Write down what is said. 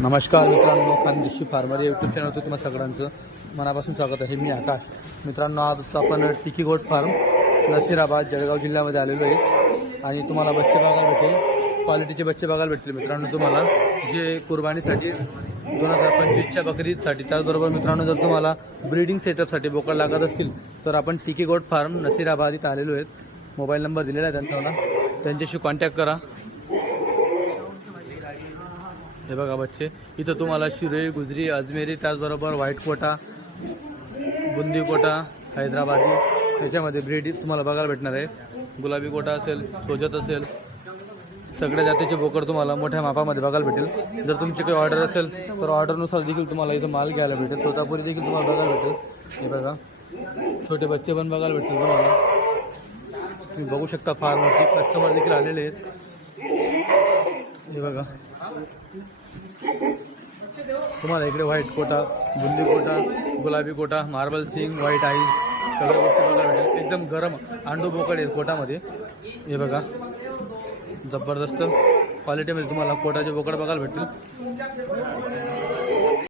नमस्कार मित्रांनो, Khandeshi farmer YouTube चॅनलवर तुम्हा सगळ्यांचं मनापासून स्वागत आहे. मी आकाश. मित्रांनो, आज आपण टिकी गोट फार्म नसीराबाद जळगाव जिल्ह्यामध्ये आलेलो आहे आणि तुम्हाला बच्चे बघायला भेटेल, क्वालिटीचे बच्चे बघायला भेटतील. मित्रांनो, तुम्हाला जे कुर्बानीसाठी 2025च्या बकरीदसाठी, त्याचबरोबर मित्रांनो जर तुम्हाला ब्रीडिंग सेटअपसाठी बोकड लागत असतील तर आपण टिकी गोट फार्म नसीराबाद इथं आलेलो आहेत. मोबाईल नंबर दिलेला आहे त्यांचा, मला त्यांच्याशी कॉन्टॅक्ट करा. हे बघा बच्चे, इथं तुम्हाला शिरोई, गुजरी, अजमेरी, त्याचबरोबर व्हाईट कोटा, बुंदी कोटा, हैदराबादी याच्यामध्ये ब्रीड तुम्हाला बघायला भेटणार आहे. गुलाबी कोटा असेल, सोजत असेल, सगळ्या जातीचे बोकड तुम्हाला मोठ्या मापामध्ये बघायला भेटेल. जर तुमची काही ऑर्डर असेल तर ऑर्डरनुसार देखील तुम्हाला इथं माल घ्यायला भेटेल. तोतापुरी देखील तुम्हाला बघायला भेटेल. हे बघा, छोटे बच्चे पण बघायला भेटतील तुम्हाला. तुम्ही बघू शकता, फार्मवरती कस्टमर देखील आलेले आहेत. हे बघा, तुम्हाला इकडे व्हाईट कोटा, बुंदी कोटा, गुलाबी कोटा, मार्बल सिंग, व्हाईट आईज सगळ्या गोष्टी बघायला भेटेल. एकदम गरम अंडू बोकड आहेत कोटामध्ये. हे बघा, जबरदस्त क्वालिटीमध्ये तुम्हाला कोटाचे बोकड बघायला भेटतील.